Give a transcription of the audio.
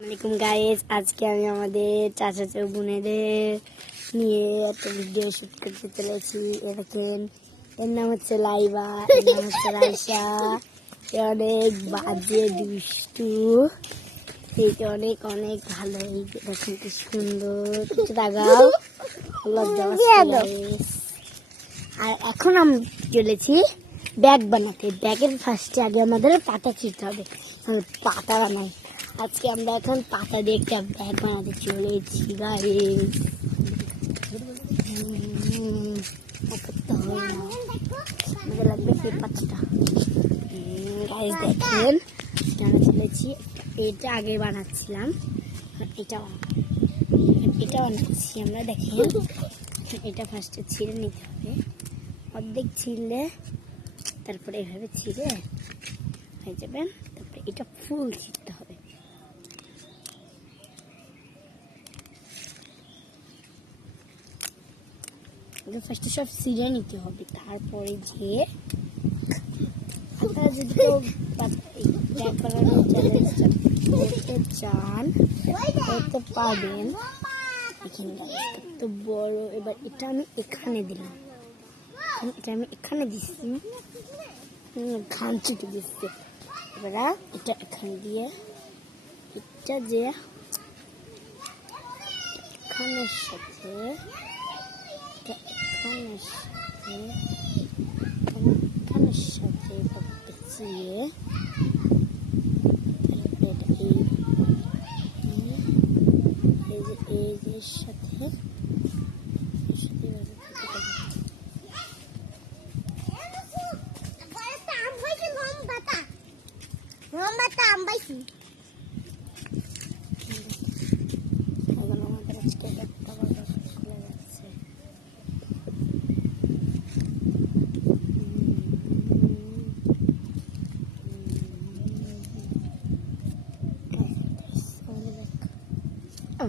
আসসালামাইকুম গাইস, আজকে আমি আমাদের চাচা বোনেদের নিয়ে একটা ভিডিও শুট করতে চলেছি। এ দেখেন, এর নাম হচ্ছে লাইবা, এর নাম হচ্ছে রাইসা। এ অনেক বাজে দুষ্টু, এইটা অনেক অনেক ভালো। এই দেখেন কি সুন্দর, একটু দাগাও লজ্জা পাচ্ছে। আর এখন আমি চলেছি ব্যাগ বানাতে। ব্যাগের ফার্স্টে আগে আমাদের পাতা ছিঁড়তে হবে, পাতা বানাই। আজকে আমরা এখন পাতা দিয়ে একটা ব্যাগ বানাতে চলেছি গাইস। আমাদের লাগবে সেই পাতাটা গাইস। দেখেন আমরা চলেছি, এটা আগে বানাচ্ছিলাম, এটা বানাচ্ছি আমরা। দেখেন এটা ফার্স্টে ছিঁড়ে নিতে হবে, অর্ধেক ছিঁড়লে তারপরে এভাবে ছিঁড়ে হয়ে যাবে। তারপরে এটা ফুল ছিঁড়তে হবে। ফার্স্টে সব ছিঁড়ে নিতে হবে, তারপরে যে আপনারা যদি কেউ ব্যাগ বানানোর চ্যালেঞ্জটা করতে চান করতে পারবেন। এখানে তো বড়, এবার এটা আমি এখানে দিলাম, এটা আমি এখানে দিচ্ছি, ঘাম ছুটে দিচ্ছে। এবার এটা এখানে দিয়ে, এটা যে এখানের সাথে এখানের সাথে পেঁচিয়ে এই যে সাথে